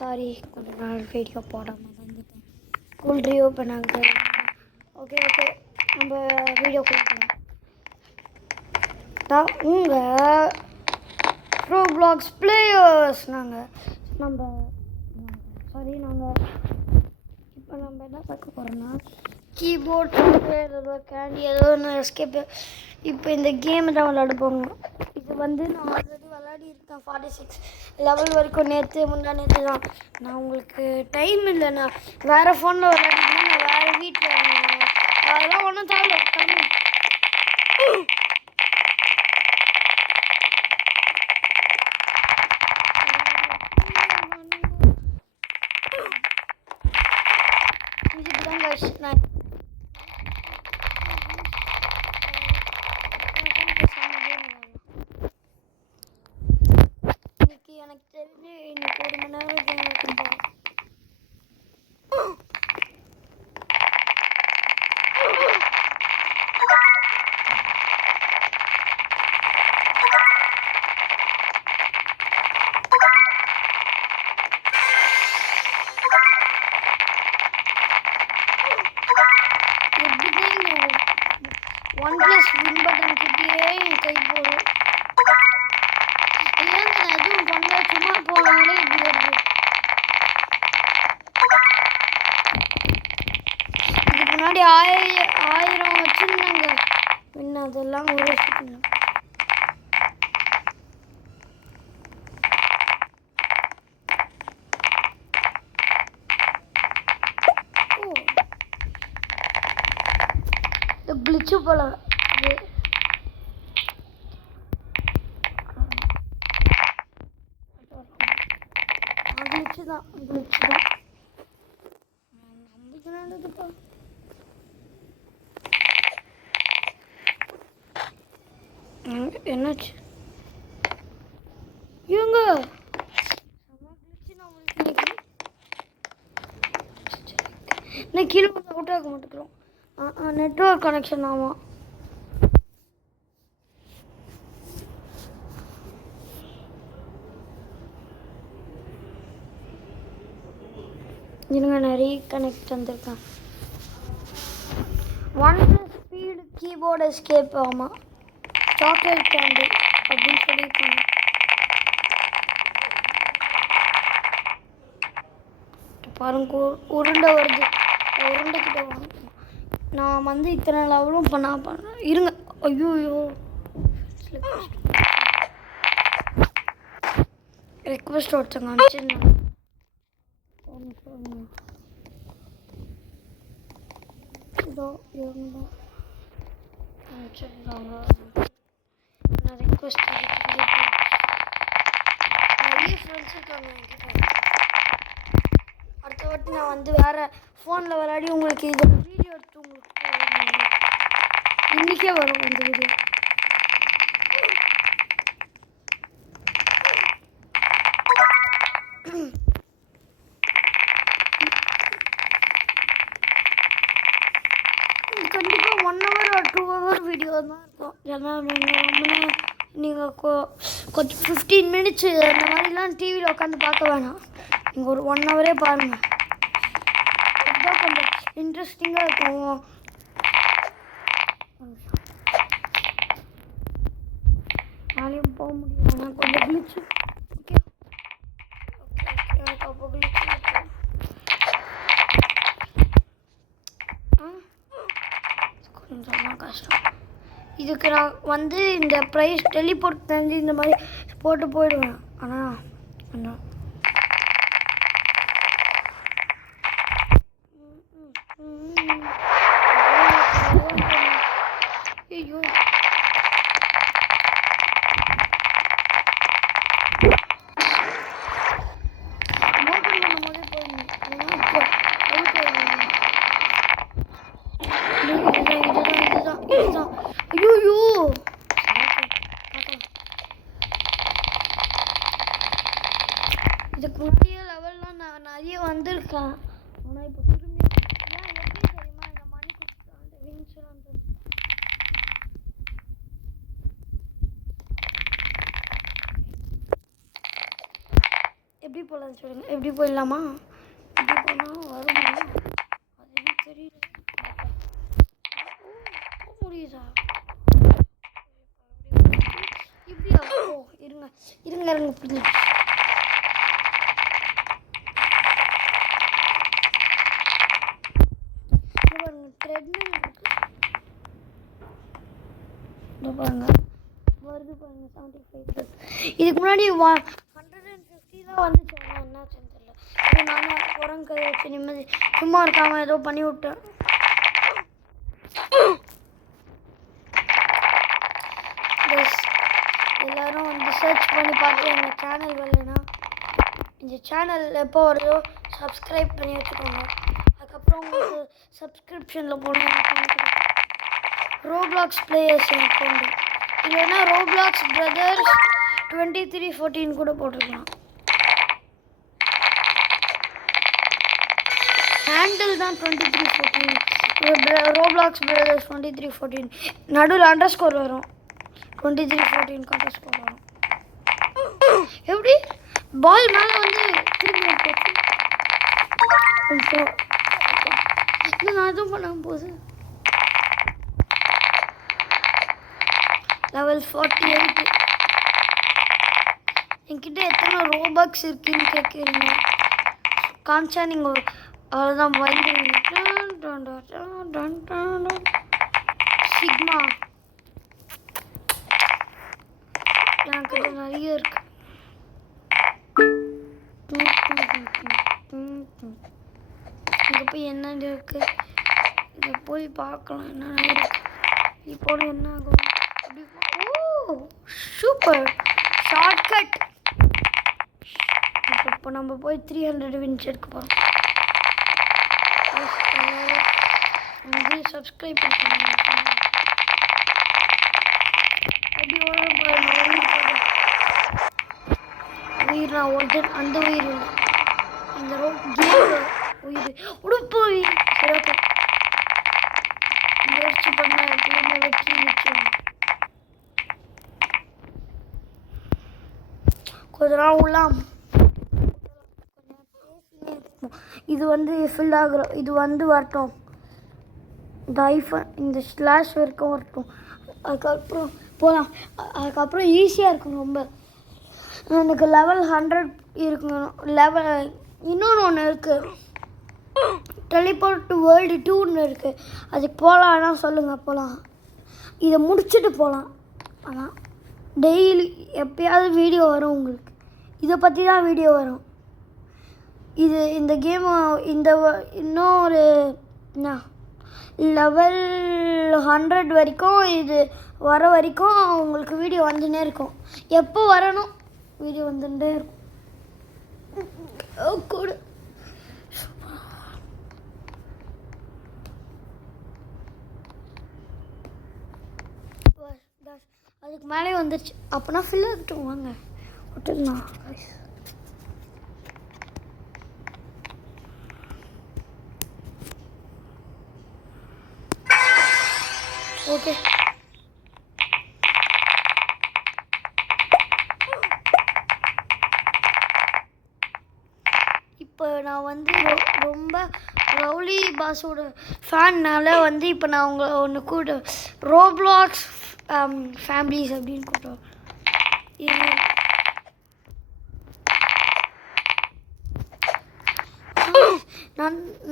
Sorry கொஞ்ச நாள் video போடாமல் வந்துட்டேன். ஸ்கூல் ரீஓப்பன் ஆகுது. ஓகே நம்ம வீடியோ கொடுக்கலாம். உங்கள் ரோப்ளாக்ஸ் பிளேயர்ஸ் நாங்கள் இப்போ நம்ம என்ன பார்க்க போகிறோன்னா கீபோர்ட் ஏதோ கேண்டி ஏதோ ஒன்று எஸ்கேப்பு. இப்போ இந்த கேம் தான் விளையாட போகணும். இது நான் ஆல்ரெடி விளையாடி இருக்கேன் 46 லெவல் வரைக்கும். முந்தா நேற்று தான். நான் உங்களுக்கு டைம் இல்லைண்ணா, வேறு ஃபோனில் விளையாடினா நான் வேறு வீட்டில் இருந்தேன். அதெல்லாம் ஒன்றும் தேவை கம்மி. எனக்கு தெரிஞ்சு இன்னைக்கு 1 மணி நேரம் கேம் வச்சுருப்போம். OnePlus வின் பட்டன் கிட்டே என் கை போடும். இல்லைங்க நான் எதுவும் பண்ணல, சும்மா போனாலே இப்படி வருது. இதுக்கு முன்னாடி 1000 வச்சுருந்தாங்க வின், அதெல்லாம் ஒரு வருஷத்துக்கு. கிளிச்சு போல கிளிச்சு தான் நம்பிக்கைப்பா. என்னாச்சு இவங்க கீழே வந்து அவுட் ஆக மாட்டேங்கிறோம். Network connection. ஆமாம், இருங்க நிறைய கனெக்ட் வந்திருக்கேன். OnePlus speed keyboard escape. ஆமாம், சாக்லேட் கேண்டி அப்படின்னு சொல்லியிருக்காங்க. பாருங்க உருண்டை வருது. உருண்டைக்கிட்ட வாங்க. நான் இத்தனை லெவலும் பண்ணேன். இருங்க. ஐயோ ரெக்வஸ்ட் ஒருத்தங்க அனுப்பிச்சிருந்தாங்க. இதோ இவங்க அனுப்பிச்சிருந்தாங்க. நான் ரெக்வஸ்ட் நிறைய ஃப்ரெண்ட்ஸ் இருக்காங்க என்கிட்ட. அடுத்த வாட்டி நான் வேறு ஃபோனில் விளையாடி உங்களுக்கு இதை வீடியோ எடுத்து உங்களுக்கு இன்றைக்கே வரும் இந்த வீடியோ. கண்டிப்பாக 1 hour or 2 hour வீடியோ தான் இருக்கும். ஏன்னா நீங்கள் கொஞ்சம் 15 minutes அந்த மாதிரிலாம் டிவியில் உட்காந்து பார்க்க வேணாம். நீங்கள் ஒரு 1 hour பாருங்கள். அதுதான் கொஞ்சம் இன்ட்ரெஸ்டிங்காக இருக்கும். நாளையும் போக முடியும். ஆனால் கொஞ்சம் கிளிச்சு. ஓகே எனக்கு அப்போ கிளிச்சு கொஞ்சம்லாம் கஷ்டம். இதுக்கு நான் இந்த ப்ரைஸ் டெலிபோர்ட் தெரிஞ்சு இந்த மாதிரி போட்டு போயிடுவேன். ஆனால் ஐயோ இதுக்கு முன்னாடியே லெவல்லாம் நான் நிறைய வந்திருக்கேன். ஆனால் இப்போ திரும்பி எப்படி தெரியுமா இந்த மணி கொடுத்து விங்ஸ்லாம் எப்படி போகலான்னு சொல்லுங்கள். எப்படி போயிடலாமா? எப்படி போனால் வருமா? அது எனக்கு தெரியல. முடியுதா? இப்படியா? ஓ இருங்க இருங்க இருங்க புரியுது. ட்ரெட்மில் பாருங்க வருது பாருங்க 75 இதுக்கு முன்னாடி 150 தான் வந்துச்சு. ஆனால் என்னாச்சுன்னு தெரியல. இது நானே உரம் கை வச்சு நிம்மதி சும்மா இருக்காமல் ஏதோ பண்ணி விட்டேன். எல்லோரும் வந்து சர்ச் பண்ணி பார்த்து எங்கள் சேனல் வரலைன்னா இந்த சேனல் எப்போ வருதோ சப்ஸ்கிரைப் பண்ணி வச்சுக்கோங்க. அதுக்கப்புறம் உங்களுக்கு சப்ஸ்கிரிப்ஷனில் போடணும். ரோப்ளாக்ஸ் பிளேயர்ஸ் அக்கௌண்ட் இல்லைன்னா ரோப்ளாக்ஸ் பிரதர்ஸ் 2314 கூட போட்டுருக்கலாம். ஹேண்டில் தான் 2314. ரோப்ளாக்ஸ் பிரதர்ஸ் 2314 நடுவில் அண்டர்ஸ்கோர் வரும். 2314 அண்டர்ஸ்கோர் வரும். எப்படி பால் மேலே வந்து திரும்பி போச்சு. நான் எதுவும் பண்ண போகுது. லெவல் 48. என்கிட்ட எத்தனை ரோபக்ஸ் இருக்குன்னு கேட்குறீங்க. காமிச்சா நீங்கள் அவ்வளோதான் பயந்துருவீங்க. சிக்மா எனக்கு நிறைய இருக்கு. இங்கே போய் என்ன இருக்கு இங்கே போய் பார்க்கலாம் என்ன இருக்கு. இப்போது என்ன ஆகும்? ஓ சூப்பர் ஷார்ட்கட். இப்போ நம்ம போய் 300 வின்ஸ் எடுக்க போகிறோம். வந்து சப்ஸ்கிரைப் பண்ணுங்க. உயிர் நான் ஒருத்தர் அந்த உயிர் இல்லை. இந்த கேம் உயிர் உடுப்பு சிறப்பு முயற்சி பண்ண எப்பயுமே வெற்றி நிச்சயம். கொஞ்ச நாள் உள்ளாம் இது வந்து ஃபில் ஆகுறோம். இது வந்து வரட்டும். இந்த ஐஃபோன் இந்த ஸ்லாஷ் வரைக்கும் வரட்டும். அதுக்கப்புறம் போகலாம். அதுக்கப்புறம் ஈஸியாக இருக்கும் ரொம்ப. எனக்கு லெவல் 100 இருக்கணும். இன்னொன்று ஒன்று இருக்குது. டெலிபோர்ட் டு வேர்ல்டு 2ன்னு இருக்குது. அதுக்கு போகலான்னா சொல்லுங்கள் போகலாம். இதை முடிச்சுட்டு போகலாம். ஆனால் டெய்லி எப்பயாவது வீடியோ வரும் உங்களுக்கு. இதை பற்றி தான் வீடியோ வரும். இந்த கேம் இன்னும் ஒரு லெவல் 100 வரைக்கும் இது வர வரைக்கும் உங்களுக்கு வீடியோ வந்துன்னே இருக்கும். எப்போ வரணும் வீடியோ வந்துட்டே இருக்கும். கூட அதுக்கு மேலே வந்துருச்சு. அப்போனா ஃபில் ஆகட்டும். வாங்க விட்டுருலாம். ஓகே இப்போ நான் வந்து ரொம்ப ரவுலி பாஸோட ஃபேன்னால வந்து இப்போ நான் உங்களை ஒன்று கூட ரோப்ளாக்ஸ் ஃபேமிலிஸ் அப்படின்னு கூப்பிடுவேன்.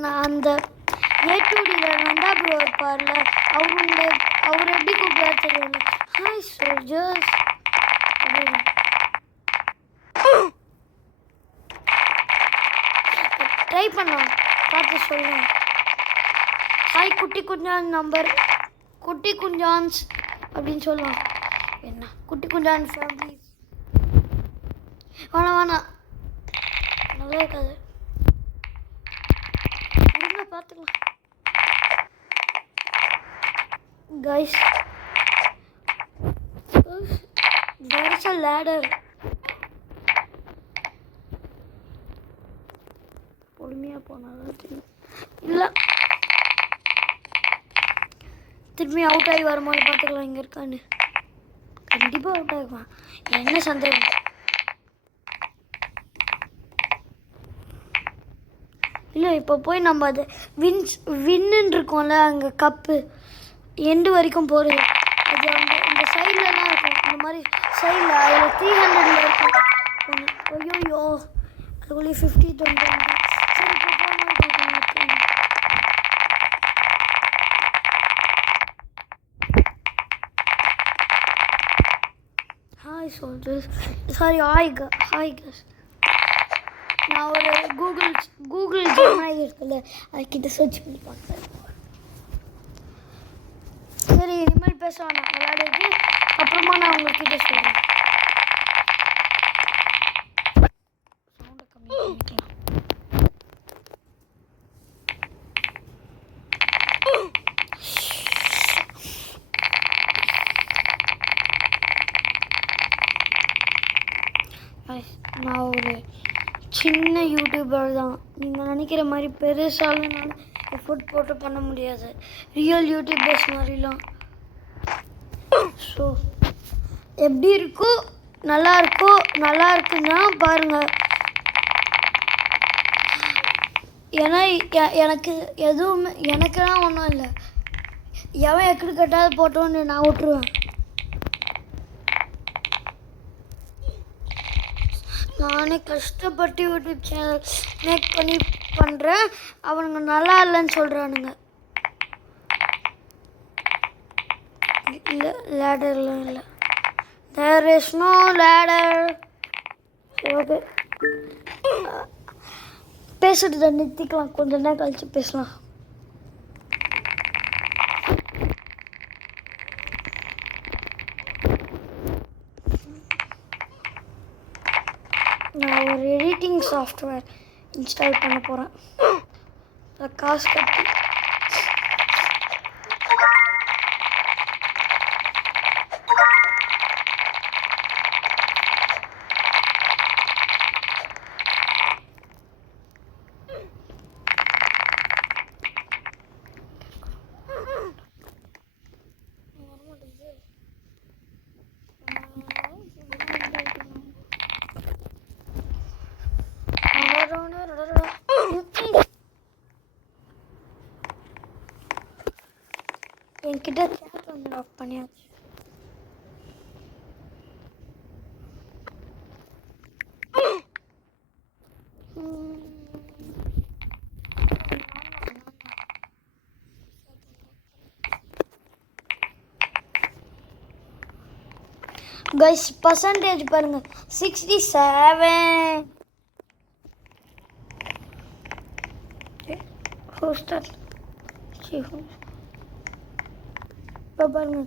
நான் அந்த ஏடிடியில் நந்தா ப்ரோ இருப்பார்ல அவர் எப்படி கூப்பிடுவா தெரியல. ஹாய் சோல்ஜர்ஸ் அப்படின்னு ட்ரை பண்ணலாம். பார்த்து சொல்லுவேன். ஹாய் குட்டி குஞ்சான் குட்டி குஞ்சான்ஸ் அப்படின்னு சொல்லலாம். என்ன குட்டி குஞ்சான் ஃபேமிலிஸ் வேணாம் நல்லா இருக்காது. இருங்க பார்த்துக்கலாம். Guys, there is a ladder. பொறுமையாக போனாலும் தெரியும். இல்லை திரும்பி அவுட் ஆகி வரும்போது பார்த்துக்கலாம் இங்கே இருக்கான்னு. கண்டிப்பாக அவுட் ஆகுவான். என்ன சந்தேகம்? இல்லை இப்போ போய் நம்ம அது வின்னுன்னு இருக்கோம்ல அங்கே கப்பு எண்டு வரைக்கும் போகிறது அது அங்கே இந்த சைட்லலாம் இருக்கும் இந்த மாதிரி சைடில் அதில் 300 இருக்கும் ஒன்று ஐயோ அதுக்குள்ளேயே 50 20 சரி இப்போ ஹாய் சோல்ஜர்ஸ் சாரி ஹாய் கஸ் நான் ஒரு கூகுள் ஜெமினி இருக்குல்ல அதுக்கிட்ட சர்ச் பண்ணி பார்க்குறேன் சரி இனிமேல் பேசலாம் நான் விளையாடிட்டு அப்புறமா நான் உங்கள்கிட்ட சொல்கிறேன் சவுண்டை கம்மி பண்ணிக்கலாம் நான் ஒரு சின்ன யூடியூபர் தான் நீங்கள் நினைக்கிற மாதிரி பெருசாலும் நான் எஃபோர்ட் போட்டு பண்ண முடியாது ரியல் யூடியூபர்ஸ் மாதிரிலாம் ஸோ எப்படி இருக்கோ நல்லா இருக்குன்னா பாருங்கள் ஏன்னா எனக்கு எதுவுமே எனக்குலாம் ஒன்றும் இல்லை எவன் எக்கடி கட்டாவது போட்டோன்னு நான் விட்டுருவேன் நானே கஷ்டப்பட்டு யூடியூப் சேனல் மேக் பண்ணி பண்ணுறேன் அவனுங்க நல்லா இல்லைன்னு சொல்கிறானுங்க இல்லை லேடர்லாம் இல்லை there is no ladder okay பேசுகிறத நிறுத்திக்கலாம் கொஞ்ச நேரம் கழிச்சு பேசலாம் நான் ஒரு எடிட்டிங் சாஃப்ட்வேர் இன்ஸ்டால் பண்ண போகிறேன் காசு கட்டி என்கிட்ட சேட் வந்து லாக் பண்ணியாச்சு கைஸ் பர்சன்டேஜ் பாருங்க 67 ஹோஸ்டர் இப்போ பாருங்க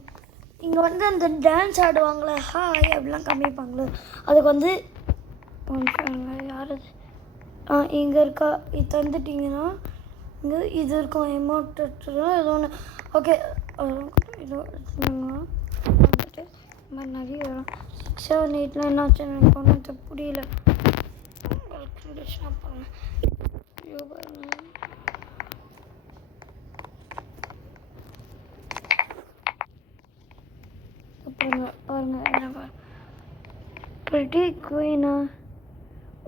இங்கே வந்து அந்த டான்ஸ் ஆடுவாங்களே ஹாய் அப்படிலாம் காமிப்பாங்களே அதுக்கு வந்து யார் இங்கே இருக்கா இது தந்துட்டிங்கன்னா இங்கே இது இருக்கும் எமௌண்ட்டுலாம் ஏதோ ஒன்று ஓகே இது வந்துட்டு இந்த மாதிரி நிறைய வரும் 6 7 8 என்னாச்சு எனக்கு ஒன்றும் புரியல கண்டிஷனாக பாருங்க பாருங்க ப்ரிட்டி குயினா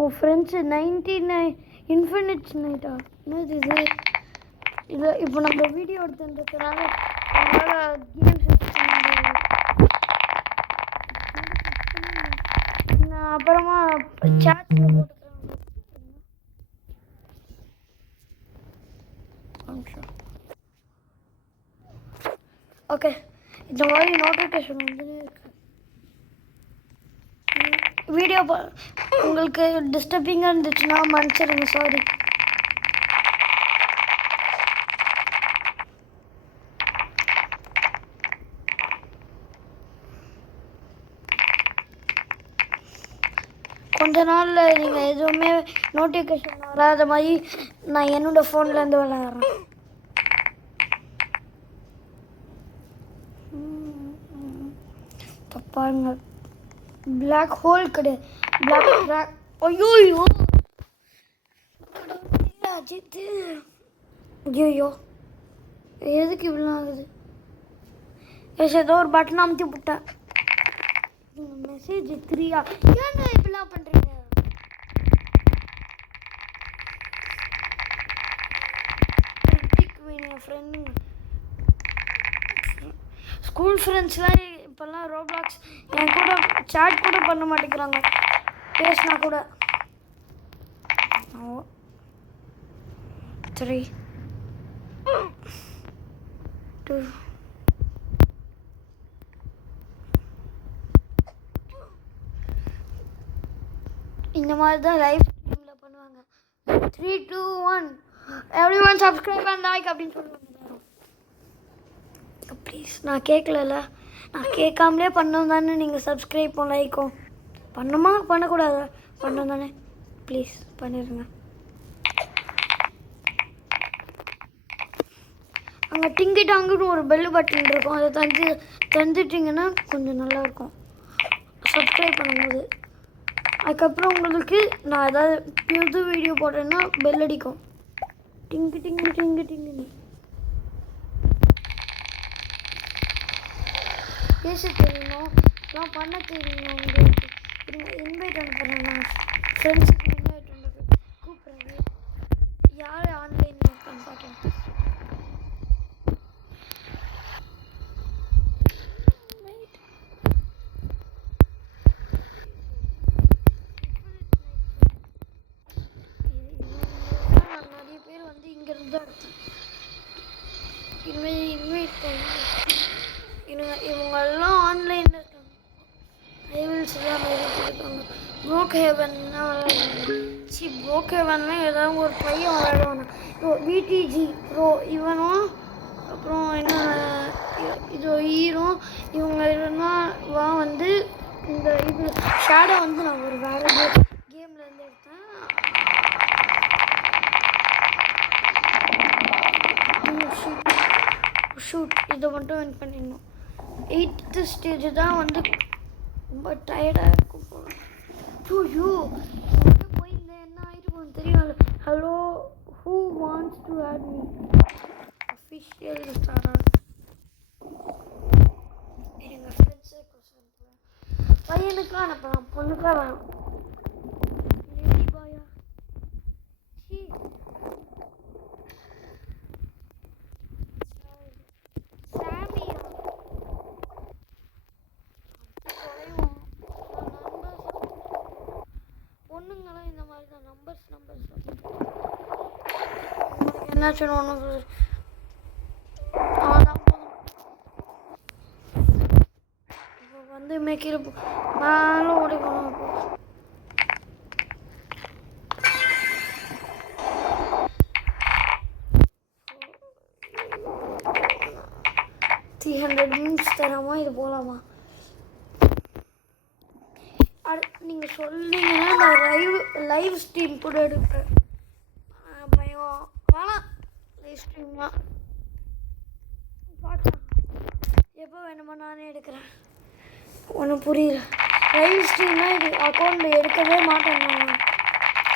உன் ஃப்ரெண்ட்ஸு 99 இன்ஃபினிட் நைட்டா என்னது இது இல்லை இப்போ நம்ம வீடியோ எடுத்துன்றதுனால அதனால் கேம்ஸ் நான் அப்புறமா சாட்ஸில் போட்டுக்கிறேன் ஓகே இந்த மாதிரி நோட்டிஃபிகேஷன் வந்து வீடியோ உங்களுக்கு டிஸ்டர்பிங்காக இருந்துச்சுன்னா மன்னிச்சிடுங்க சாரி கொஞ்ச நாளில் நீங்கள் எதுவுமே நோட்டிஃபிகேஷன் வராத மாதிரி நான் என்னோடய ஃபோன்லேருந்து விளையாடுறேன் பாருங்க பிளாக் ஹோல் கிடையாது பிளாக் ஐயோ அஜித் ஐயோ எதுக்கு இவ்வளோ ஆகுது ஏதோ ஒரு பட்டன் அமுத்தி விட்டேன் மெசேஜ் 3 ஏன்னா இப்படிலாம் பண்ணுறீங்க எங்கள் ஃப்ரெண்டுங்க ஸ்கூல் ஃப்ரெண்ட்ஸ்லாம் இப்போல்லாம் ரோப்ளாக்ஸ் என் கூட சேட் கூட பண்ண மாட்டேங்கிறாங்க, பேசினா கூட. 3 2 இந்த மாதிரி தான் லைவ் ஸ்ட்ரீமில் பண்ணுவாங்க. 3 2 1 everyone subscribe and like அப்படின்னு சொல்லுவாங்க எல்லாரும். ப்ளீஸ் நான் கேட்கல, நான் கேட்காமலே பண்ணோம் தானே நீங்கள் சப்ஸ்கிரைப்பும் லைக்கும் பண்ணுமா பண்ணக்கூடாது, பண்ணோம் தானே, ப்ளீஸ் பண்ணிடுங்க. அங்கே டிங்கிட்டாங்கன்னு ஒரு பெல் பட்டன் இருக்கும், அதை தந்துட்டிங்கன்னா கொஞ்சம் நல்லாயிருக்கும் சப்ஸ்கிரைப் பண்ணும்போது. அதுக்கப்புறம் உங்களுக்கு நான் ஏதாவது புது வீடியோ போட்டேன்னா பெல் அடிக்கும், டிங்கு டிங்கு டிங்கு டிங்குன்னு. பேச தெரியணும், எல்லாம் பண்ண தெரியணும் உங்களுக்கு. இன்வைட் அனுப்புகிறேன், நான் ஃப்ரெண்ட்ஸுக்கு இன்வைட் பண்ணுறது கூப்பிட்றேன். யார் ஆன்லைனில் இருக்கான்னு பார்க்கலாம். நிறைய பேர் வந்து இங்கேருந்து தான் எடுத்தேன். இன்வைட் இவங்கெல்லாம் ஆன்லைனில் இருக்காங்க. ஐவில்ஸ் தான் இருக்காங்க. ப்ரோக் ஹேவன்னா ப்ரோக் ஹேவன்னா ஏதாவது ஒரு பையன் விளையாடுவானா, விடிஜி ப்ரோ இவனும், அப்புறம் என்ன இது ஹீரோ, இவங்க இருந்தா வந்து இந்த இது ஷேடோ வந்து நான் ஒரு வேறு கேம்லேருந்து எடுத்தேன். ஷூட் இதை மட்டும் வின் பண்ணிடணும். 8th ஸ்டேஜ் தான் வந்து ரொம்ப டயர்டாக இருக்கும் போல. ஐயோ மட்டும் போயிருந்தேன் என்ன ஆகிருக்கும் தெரியும். Hello, who wants to add me official ஸ்டாரா? எங்கள் ஃப்ரெண்ட்ஸே பையனுக்காக அனுப்பலாம், பொண்ணுக்காக வேணும். லேடி பாயா பொண்ணுங்களாம் இந்த மாதிரி தான் நம்பர்ஸ் என்னாச்சும் ஒன்று அவன் போதும். இப்போ வந்து மேய்க்கிற மேலே ஓடி போனோம். இப்போ 300 மினிட்ஸ் தராமா, இது போகலாமா? நீங்கள் சொன்னீங்கன்னா நான் லைவ் ஸ்ட்ரீம் கூட எடுப்பேன். பயம் வேணாம், லைவ் ஸ்ட்ரீம்லாம் பார்க்கலாம், எப்போ வேணுமோ நானே எடுக்கிறேன். ஒன்றும் புரியல. லைவ் ஸ்ட்ரீம்லாம் இது அக்கௌண்ட்டில் எடுக்கவே மாட்டேன் நான்.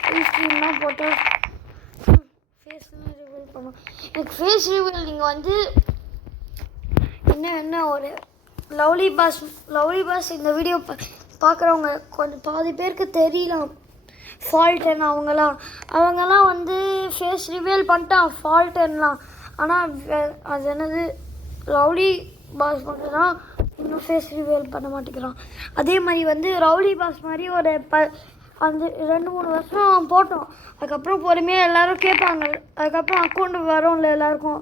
லைவ் ஸ்ட்ரீம்லாம் போட்டு ஃபேஸ்லாம் ரிவீல் பண்ணும். எனக்கு ஃபேஸ் ரிவீல் நீங்கள் வந்து என்ன ஒரு லவ்லி பாஸ் இந்த வீடியோ பார்க்குறவங்க கொஞ்சம் பாதி பேருக்கு தெரியலாம். ஃபால்டன் அவங்கெல்லாம் வந்து ஃபேஸ் ரிவீல் பண்ணிட்டான் ஃபால்டன்லாம். ஆனால் அது என்னது லவ்லி பாஸ் மட்டும் தான் இன்னும் ஃபேஸ் ரிவீல் பண்ண மாட்டேங்கிறான். அதே மாதிரி வந்து ரவுலி பாஸ் மாதிரி ஒரு அந்த 2-3 வருஷம் போட்டோம். அதுக்கப்புறம் பொறுமையாக எல்லோரும் கேட்பாங்க. அதுக்கப்புறம் அக்கௌண்ட் வரும்ல எல்லாருக்கும்.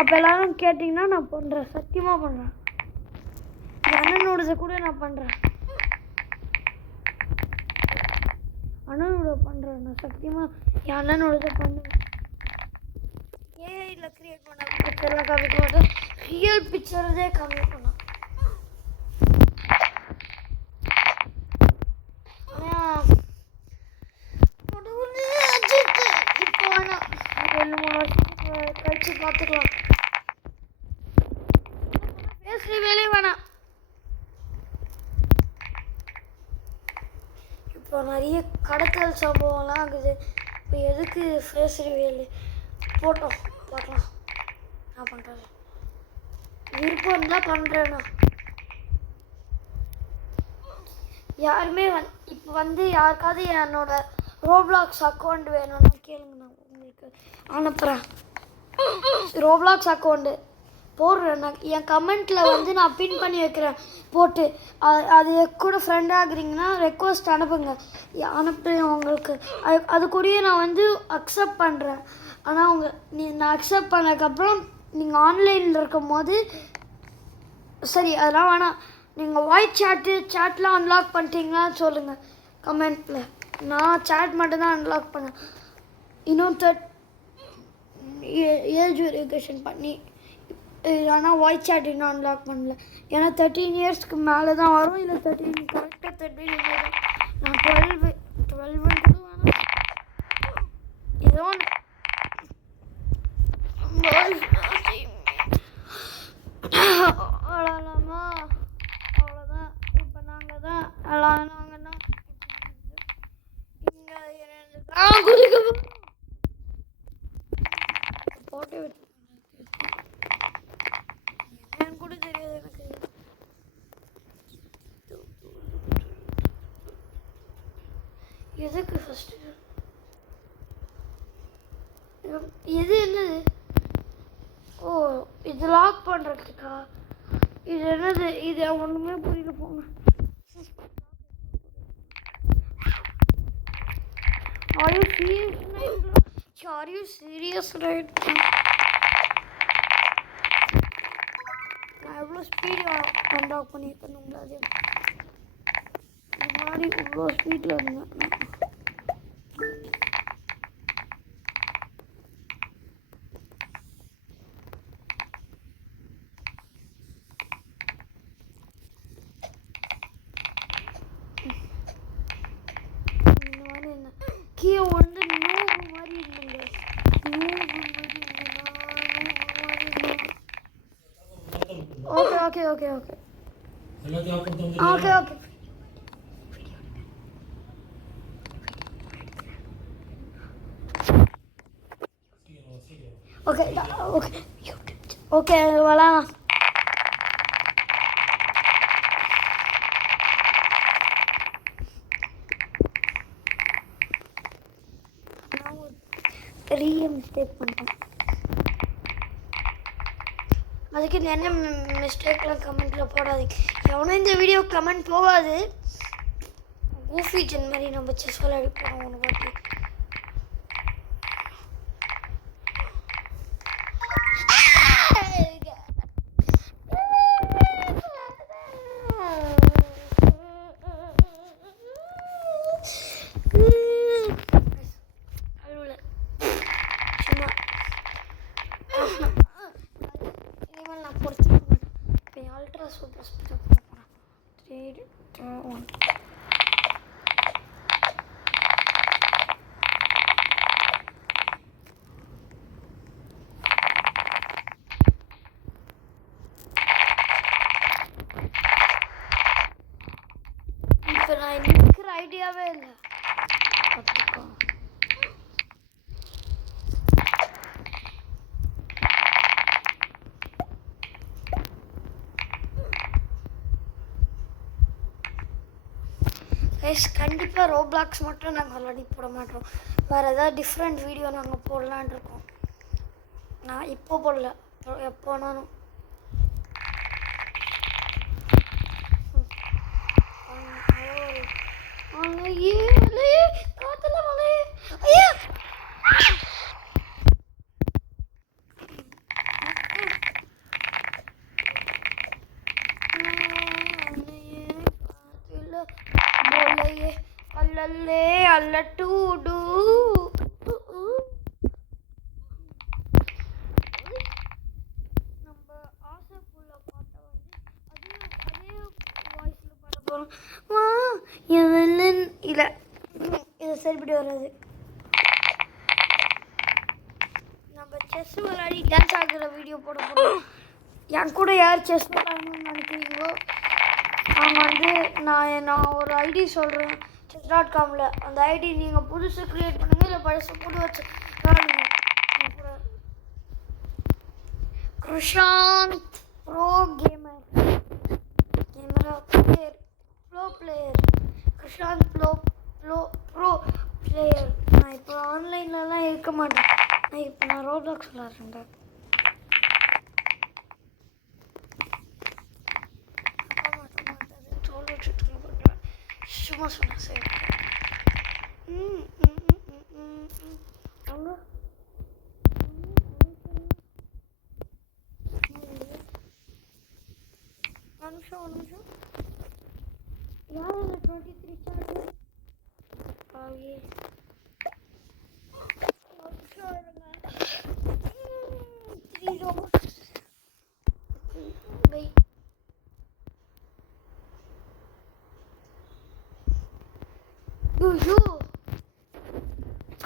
அப்போ எல்லோரும் கேட்டிங்கன்னா நான் பண்ணுறேன், சத்தியமாக பண்ணுறேன். அண்ணனோடது கூட நான் பண்ணுறேன், அண்ணனோட பண்ணுறேன் நான் சத்தியமாக. என் அண்ணனோடதை பண்ணுவேன். ஏஐயில் க்ரியேட் பண்ண பிக்சர்லாம் காமிக்க மாட்டேன், ரியல் பிக்சரதே காமிக்க பண்ணலாம். இப்போ வேணாம், 2-3 வருஷத்துக்கு கழிச்சு பார்த்துக்கலாம். பேசுகிற வேலையே வேணாம். இப்போ நிறைய கடத்தல் சம்பவம்லாம் ஆகுது. இப்போ எதுக்கு ஃபேஸ் ரிவீல் போட்டோம் பார்க்கலாம். நான் பண்ணுறது விருப்பம் இருந்தால் பண்ணுறேண்ணா. யாருமே இப்போ வந்து யாருக்காவது என்னோட ரோப்ளாக்ஸ் அக்கௌண்ட் வேணும்னா கேளுங்க, நான் உங்களுக்கு அனுப்புகிறேன். ரோப்ளாக்ஸ் அக்கௌண்ட்டு போடுறேன். நான் என் கமெண்ட்டில் வந்து நான் பின் பண்ணி வைக்கிறேன் போட்டு. அது கூட ஃப்ரெண்ட் ஆகுறீங்கன்னா ரெக்வஸ்ட் அனுப்புங்க, அனுப்புகிறேன் உங்களுக்கு. அது கூடயே நான் வந்து அக்செப்ட் பண்ணுறேன். ஆனால் நான் அக்செப்ட் பண்ணதுக்கப்புறம் நீங்கள் ஆன்லைனில் இருக்கும் போது சரி அதெல்லாம் வேணாம், நீங்கள் வாய்ஸ் சேட்லாம் அன்லாக் பண்ணிட்டீங்களான்னு சொல்லுங்கள் கமெண்ட்டில். நான் சேட் மட்டும்தான் அன்லாக் பண்ணேன். இன்னும் ஏஜ் வெரிஃபிகேஷன் பண்ணி, ஆனால் வாய்ஸ் சேட் இன்னும் அன்லாக் பண்ணல. ஏன்னா 13 இயர்ஸ்க்கு மேலே தான் வரும். இல்லை 13 கரெக்டாக 13 தான். நான் 12 கூட வேணாம், ஏதோ ஒன்று அவ்வளோலாமா, அவ்வளோதான். இப்போ நாங்கள் தான் நாங்கன்னா இங்கே குதிக்க போட்டு விட்டு என்னன்னு கூட தெரியாது எனக்கு. எதுக்கு ஃபஸ்ட்டு இது என்னது? ஓ, இது லாக் பண்ணுறதுக்கா? இது என்னது? இது ஒன்றுமே புரியல போங்க. Are you serious right now? Are you serious right now? நான் எவ்வளோ ஸ்பீடாக அன்லாக் பண்ணியிருக்கேன் அது முன்னாடி இவ்வளோ ஸ்பீடில் இருந்தேன். கீழே வந்து நோவு மாதிரி இருந்தீங்க. Okay okay okay okay okay okay okay okay okay வரலாம். பெரிய மிஸ்டேக் பண்ணிட்டேன். அதுக்கு என்ன மிஸ்டேக்லாம் கமெண்ட்டில் போடாதீங்க. எவனும் இந்த வீடியோ கமெண்ட் போகாது. கூஃபி ஜென் மாதிரி நம்ம செஸ் விளையாடி போகிறோம் ஒன்று பாட்டி. Super speed up. 3, 2, 1. இப்போ நான் நிற்கிற ஐடியாவே இல்லை. கண்டிப்பாக ரோப்ளாக்ஸ் மட்டும் நாங்கள் விளையாடி போட மாட்டோம். வேறு ஏதாவது டிஃப்ரெண்ட் வீடியோ நாங்கள் போடலான் இருக்கோம். நான் இப்போ போடல, எப்போனாலும். காத்துல மலை ஐயா அல்லல்லே அல்லட்டூடு. நம்ம ஆசைக்குள்ள பாட்டை வந்து அதே வாய்ஸில் பாட போகிறோம். இல்லை இது சரிப்படி வராது. நம்ம செஸ் விளையாடி டான்ஸ் ஆடுற வீடியோ போட போகிறோம். என் கூட யார் செஸ் விளையாடணும்னு நினைக்கிறீங்களோ அவங்க வந்து நான் ஒரு ஐடி சொல்கிறேன் chess.comல. அந்த ஐடி நீங்கள் புதுசு க்ரியேட் பண்ணுங்கள், இல்லை பழசு புது வச்சு விளையாடுங்க. Krishanth bro gamer player Krishanth bro player. நான் இப்போ ஆன்லைன்லலாம் இருக்க மாட்டேன். இப்போ நான் ரோப்ளாக்ஸ் விளாட்றேன்டா. சும்மா சொன்னேன் சரி. அவங்க ஒரு நிமிஷம் யார் அந்த 23 சார்ஜ் ஆகி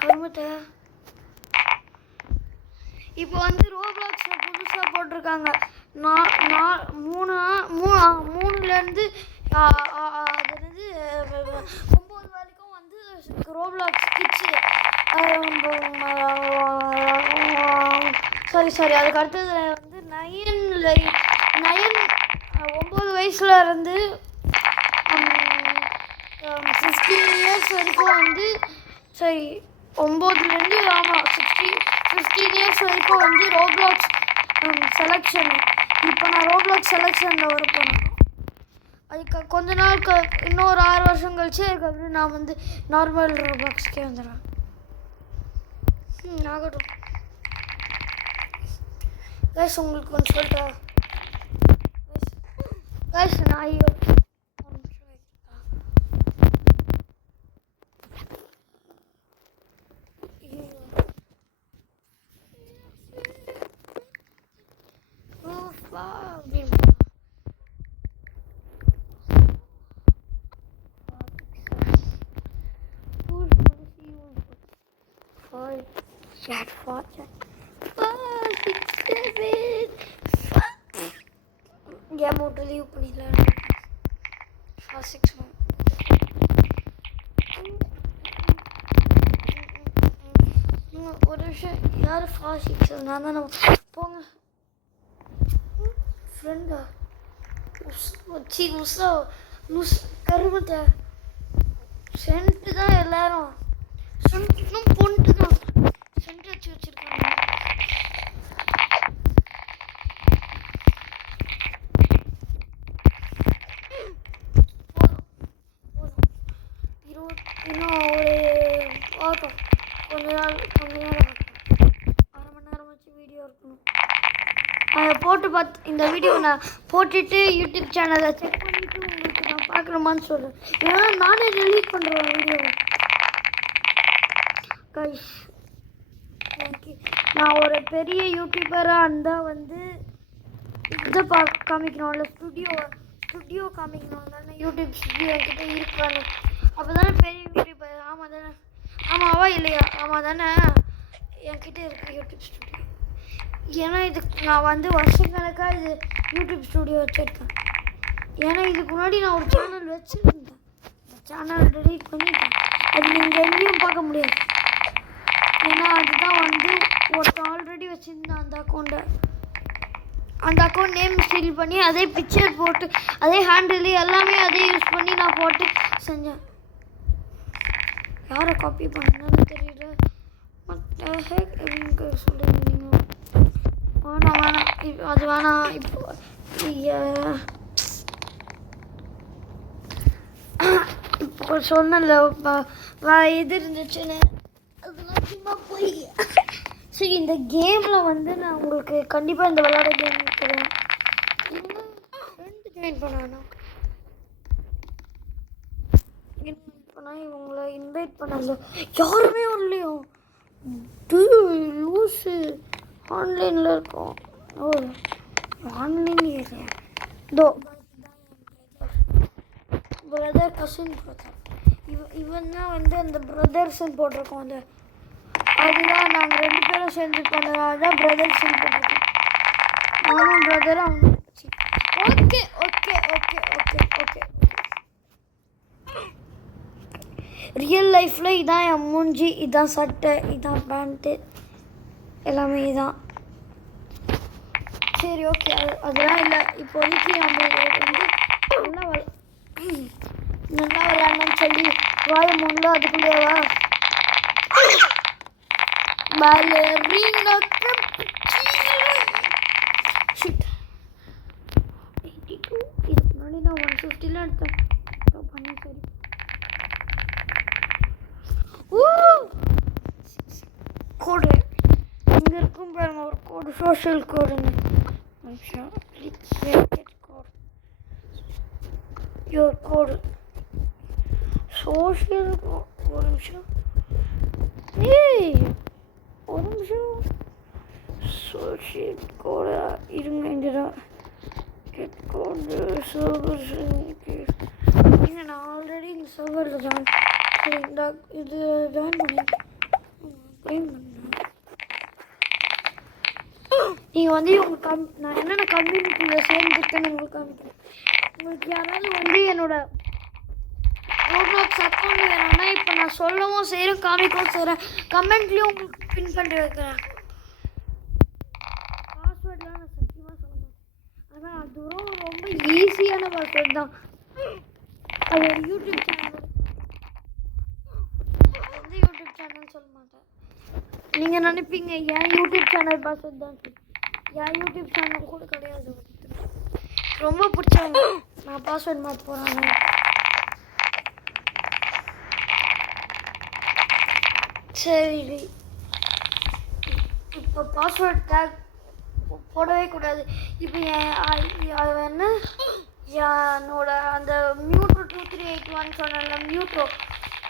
கருமத்தை இப்போ வந்து ரோப்ளாக்ஸில் புதுசாக போட்டிருக்காங்க. மூணுலேருந்து அது வந்து 9 வரைக்கும் வந்து ரோப்ளாக்ஸ் கிட்ஸு சாரி அதுக்கு அடுத்தது வந்து 9 வயசுல இருந்து 15 இயர்ஸ் வரைக்கும் வந்து சரி 9லேருந்து 15 இயர்ஸ் வரைக்கும் வந்து ரோப்ளாக்ஸ் செலெக்ஷன். இப்போ நான் ரோப்ளாக்ஸ் செலெக்ஷனில் வர போனேன். அதுக்கு கொஞ்ச நாள் இன்னொரு 6 வருஷம் கழிச்சு அதுக்கப்புறம் நான் வந்து நார்மல் ரோப்ளாக்ஸ்க்கே வந்துடுவேன். ஆகட்டும் கைஸ், உங்களுக்கு கொஞ்சம் சொல்லிட்டா கைஸ். நான் ஐயோ கேம் விட்டு லீவ் பண்ணிடலாம். 6 ஒரு விஷயம் யார் 6 நான் தானே போங்க ஃப்ரெண்டா வச்சு உஷா லூஸ் கருமத்தை சென்ட்டு தான் எல்லாரும் சென்ட்னும் பொண்ட்டு தான் சென்ட் வச்சுருக்காங்க. இன்னும் ஒரு பார்ப்போம் கொஞ்ச நேரம் அரை மணி நேரம் வச்சு வீடியோ இருக்கணும். அதை போட்டு பார்த்து இந்த வீடியோ நான் போட்டுட்டு யூடியூப் சேனலை செக் பண்ணிவிட்டு உங்களுக்கு நான் பார்க்கணுமான்னு சொல்கிறேன். ஏன்னா நானே டெலீட் பண்ணுறேன் வீடியோ. கைஸ் நான் ஒரு பெரிய யூடியூபராக இருந்தால் வந்து இதை காமிக்கணும்ல ஸ்டுடியோ காமிக்கணும் தானே. யூடியூப் ஸ்டுடியோ என்கிட்ட இருக்கானு அப்போ தானே பெரிய யூடியூபர். ஆமாம் தானே? ஆமாவா இல்லையா? ஆமாம் தானே? என்கிட்ட இருக்குது யூடியூப் ஸ்டுடியோ. ஏன்னா இதுக்கு நான் வந்து வருஷக்கணக்காக இது யூடியூப் ஸ்டுடியோ வச்சுருக்கேன். ஏன்னா இதுக்கு முன்னாடி நான் ஒரு சேனல் வச்சுருந்தேன். சேனல் டெலீட் பண்ணிட்டேன். அது நீங்கள் எங்கேயும் பார்க்க முடியாது. ஏன்னா அதுதான் வந்து ஒருத்தன் ஆல்ரெடி வச்சுருந்தேன் அந்த அக்கௌண்ட் நேம் ஸ்டீல் பண்ணி அதே பிக்சர் போட்டு அதே ஹேண்டில் எல்லாமே அதே யூஸ் பண்ணி நான் போட்டு செஞ்சேன். யாரை காப்பி பண்ணணும்னு தெரியல. மற்ற ஹேக் அப்படின்னு சொல்லுவீங்க. வேணாம் அது வேணாம். இப்போ சொன்னல இது இருந்துச்சுன்னு அதெல்லாம் சும்மா போய் சரி. இந்த கேமில் வந்து நான் உங்களுக்கு கண்டிப்பாக இந்த விளையாட கேம் இருக்கிறேன். ஃப்ரெண்டு ஜாயின் பண்ணானா இவங்களை இன்வைட் பண்ணல யாருமே வரலையோ. லூஸு ஆன்லைனில் இருக்கோம். ஓ ஆன்லைன் ஏரியா தோ பிரதர் கசின் பிரதர் இவன் தான் வந்து அந்த பிரதர்ஸ்ன்னு போட்டிருக்கோம். அதுதான் நாங்கள் 2 பேரும் சேர்ந்து பண்ணதால தான் பிரதர்ஸ்ன்னு போட்டிருக்கோம். நானும் பிரதரும் அவனும். Okay okay okay okay okay real லைஃப்பில் இதான் என் மூஞ்சி, இதான் சட்டை, இதான் பேண்ட்டு, எல்லாமே இதான். சரி ஓகே அதெல்லாம் இல்லை. இப்போதைக்கு நம்மளுக்கு வந்து நல்லா விளையாடணும்னு சொல்லி வாய மூணுல அதுக்குள்ளேவா ballerina shit 82 இதுக்கு முன்னாடி நான் 150ல எடுத்தேன் பண்ணி சரி கோடு இங்கே இருக்கும் பாருங்க ஒரு கோடு சோஷியல் கோடுன்னு நிமிஷம் கோடு யோர் கோடு சோஷியல் ஒரு நிமிஷம் ஒரு நிமிஷம் சோஷியல் கோடு இருங்க இங்கே கோடு சர்வர் நீங்கள் நான் ஆல்ரெடி இந்த சர்வரில் இந்த இது ஜாயின் பண்ணிட்டேன் நீங்கள் வந்து உங்களுக்கு நான் என்னென்ன கம்யூனிட்டியில் சேர்ந்துருக்கேன்னு உங்களுக்கு காமிக்கிறேன் உங்களுக்கு யாராவது வந்து என்னோட ரோப்ளாக்ஸ் அக்கௌண்ட் வேணும்னா இப்போ நான் சொல்லவும் செய்கிறேன் காமிக்கவும் செய்கிறேன் கமெண்ட்லேயும் உங்களுக்கு பின் பண்ணி வைக்கிறேன் பாஸ்வேர்ட்லாம் நான் சத்தியமாக சொல்ல மாட்டேன் ஆனால் அது ரொம்ப ஈஸியான பாஸ்வேர்ட் தான் அது ஒரு யூடியூப் சேனல் வந்து யூடியூப் சேனல் சொல்ல மாட்டேன் நீங்கள் நினைப்பீங்க ஏன் யூடியூப் சேனல் பாஸ்வேர்ட் தான் என் யூடியூப் சேனல் கூட கிடையாது ரொம்ப பிடிச்சவங்க நான் பாஸ்வேர்ட் மாற்ற போகிறாங்க சரி இப்போ பாஸ்வேர்ட் டேக் போடவே கூடாது இப்போ என்ன என்னோட அந்த மியூட்டோ 2381 சொன்னல மியூட்டோ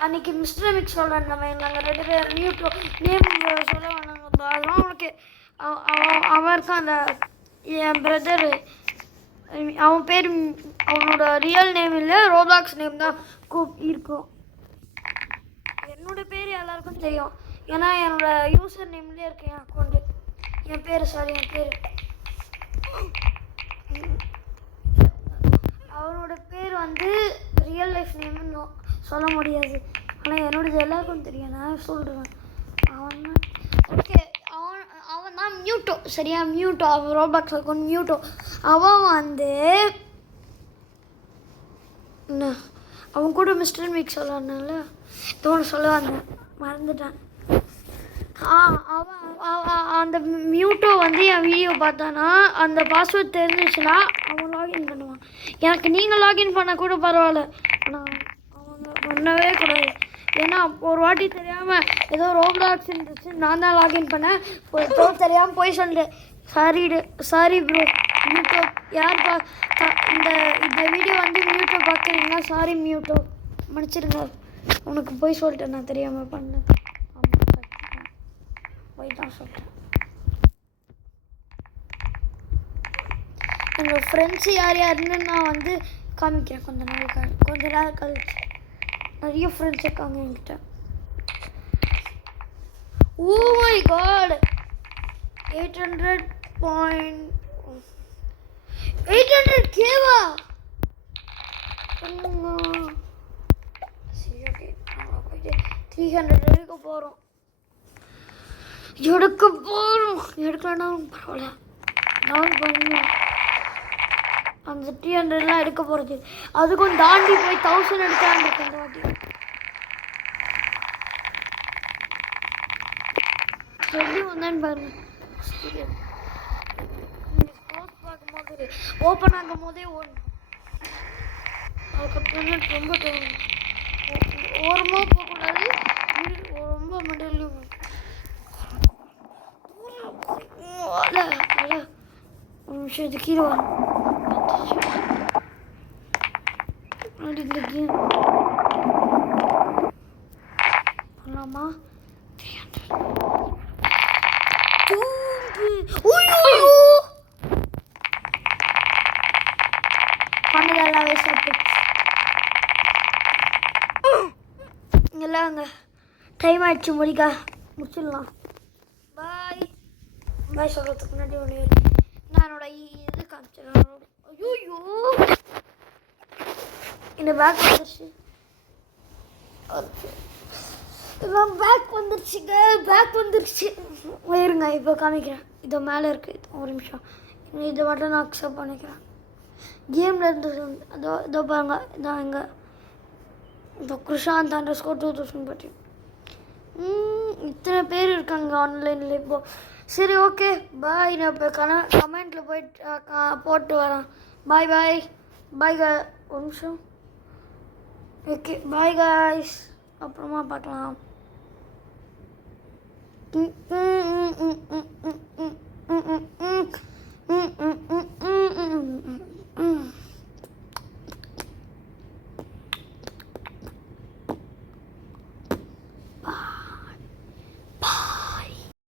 அன்றைக்கி மிஸ்டர் மிக்ஸ் சொல்கிறேன் நாங்கள் 2 பேர் மியூட்டோ நேம் சொல்ல வேணாங்க அதெல்லாம் அவனுக்கு அவன் இருக்கான் அந்த என் பிரதரு அவன் பேர் அவனோட ரியல் நேம் இல்லை ரோப்ளாக்ஸ் நேம் தான் இருக்கும் என்னோட பேர் எல்லாருக்கும் தெரியும் ஏன்னா என்னோட யூசர் நேம்லேயே இருக்கு என் அக்கௌண்ட்டு என் பேர் அவனோட பேர் வந்து ரியல் லைஃப் நேம்னு சொல்ல முடியாது ஆனால் என்னோடது எல்லாருக்கும் தெரியும் நான் சொல்கிறேன் ஓகே அவன் தான் மியூட்டோ சரியா மியூட்டோ அவன் ரோப்ளாக்ஸ் அக்கௌண்ட் மியூட்டோ அவன் வந்து அவன் கூட மிஸ்டர் மிக் சொல்லனால தோணு சொல்ல வந்தேன் மறந்துட்டேன் அவன் அந்த மியூட்டோ வந்து என் வீடியோ பார்த்தானா அந்த பாஸ்வேர்ட் தெரிஞ்சிச்சுன்னா அவன் லாகின் பண்ணுவான் எனக்கு நீங்கள் லாகின் பண்ணால் கூட பரவாயில்ல ஆனால் அவங்க பண்ணவே கூடாது ஏன்னா ஒரு வாட்டி தெரியாமல் ஏதோ ரோப்ளாக்ஸ் இருந்துச்சு நான் தான் லாகின் பண்ணேன் தெரியாமல் போய் சொல்லிட்டேன் சாரி ப்ரோ மியூட்டோ யார் இந்த வீடியோ வந்து மியூட்டோ பார்க்குறீங்கன்னா சாரி மியூட்டோ மன்னிச்சிருங்க உனக்கு போய் சொல்லிட்டேன் நான் தெரியாமல் பண்ணேன் ஆமாம் போய் தான் சொல்லிட்டேன் என்னோடய ஃப்ரெண்ட்ஸு யாருன்னு நான் வந்து காமிக்கிறேன் கொஞ்ச நாள் கழிச்சு நிறைய ஃப்ரெண்ட்ஸ் இருக்காங்க என்கிட்ட ஓ மை காட் 800Kவா சரி ஓகே நாங்கள் போயிட்டு 300 எடுக்கலாம் பரவாயில்ல நான் பண்ணுவேன் அந்த 300லாம் எடுக்க போகிறது அதுக்கும் தாண்டி போய் 1000 எடுக்கலான்னு இருக்கேன் இந்த வாட்டி எப்படி வந்தேன்னு பாருங்க பார்க்கும்போது ஓப்பன் ஆகும் போதே அதுக்கப்புறம் ரொம்ப ஓரமாக போகக்கூடாது ரொம்ப மிடல்லையும் ஒரு நிமிஷம் இது கீழே வரும் இந்த கேம் பண்ணலாமா 300 பண்ணதெல்லாம் வேஸ்ட் இங்கெல்லாம் டைம் ஆகிடுச்சு முடிச்சிடலாம் பாய் சொல்கிறதுக்கு முன்னாடி ஒன்று நான் என்னோட இது காமிச்சிடறேன் ஐயோ இந்த பேக் வந்துருச்சு பேக் வந்துருச்சு இருங்க இப்போ காமிக்கிறேன் இதோ மேலே இருக்குது ஒரு நிமிஷம் இதை மட்டும் நான் அக்செப்ட் பண்ணிக்கிறேன் கேமில் இருந்து இதோ பாருங்க இதான் எங்கே இந்த கிருஷாந்த் _2014 இத்தனை பேர் இருக்காங்க ஆன்லைனில் இப்போது. சரி ஓகே பாய். நான் இப்போ கமெண்ட்டில் போயிட்டு போட்டு வரேன். பாய் பாய் பாய் ஒரு நிமிஷம். ஓகே பாய் காய்ஸ், அப்புறமா பார்க்கலாம்.